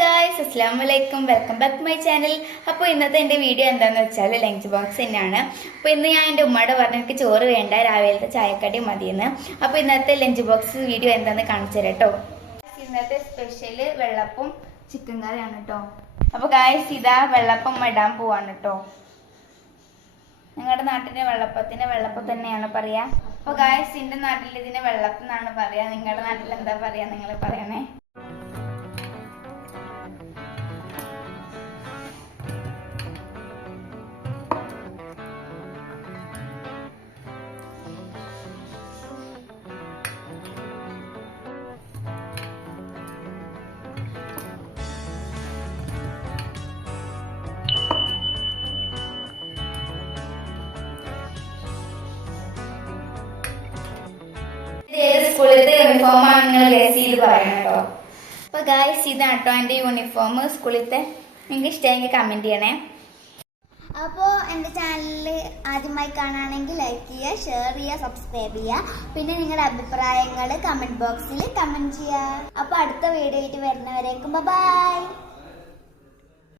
Guys അസ്സാം വലൈക്കും welcome back to my channel അപ്പോൾ ഇന്നത്തെ എന്റെ വീഡിയോ എന്താണെന്ന് വെച്ചാൽ ലഞ്ച് ബോക്സ് തന്നെയാണ്. അപ്പോൾ ഇന്ന് ഞാൻ എന്റെ ഉമ്മയുടെ പറഞ്ഞു എനിക്ക് ചോറ് വേണ്ട രാവിലത്തെ ചായക്കടി മതിയെന്ന്. അപ്പോൾ ഇന്നത്തെ ലഞ്ച് ബോക്സ് വീഡിയോ എന്താണെന്ന് കാണിച്ചു തരാം കേട്ടോ ഇന്നത്തെ സ്പെഷ്യൽ വെള്ളപ്പം ചിക്കൻ കറിയാണ് കേട്ടോ അപ്പോൾ ഗായ്സ് ഇതാ വെള്ളപ്പം ഇടാൻ പോവാണ് കേട്ടോ ഞങ്ങളുടെ നാട്ടിലെ വെള്ളപ്പത്തിന് വെള്ളപ്പം തന്നെയാണ് പറയാ. അപ്പോൾ ഗായ്സ് എന്റെ നാട്ടിൽ ഇതിന് വെള്ളപ്പം എന്നാണ് പറയാ? നിങ്ങളുടെ നാട്ടിൽ എന്താ പറയാ? നിങ്ങൾ പറയണേ. സ്കൂളിലത്തെ യൂണിഫോം ആണ് നിങ്ങൾ ഗസ് ചെയ്ത് പറയണം കേട്ടോ അപ്പൊ ഗായ്സ് ഇതാണ് കേട്ടോ എന്റെ യൂണിഫോം സ്കൂളിലത്തെ. നിങ്ങൾക്ക് ഇഷ്ടമെങ്കിൽ കമന്റ് ചെയ്യണേ. അപ്പോൾ എന്റെ ചാനലിൽ ആദ്യമായി കാണുകയാണെങ്കിൽ ലൈക്ക് ചെയ്യുക ഷെയർ ചെയ്യുക സബ്സ്ക്രൈബ് ചെയ്യുക. പിന്നെ നിങ്ങളുടെ അഭിപ്രായങ്ങൾ കമന്റ് ബോക്സിൽ കമന്റ് ചെയ്യുക. അപ്പോൾ അടുത്ത വീഡിയോ ആയിട്ട് വരുന്നവരേക്കും ബൈ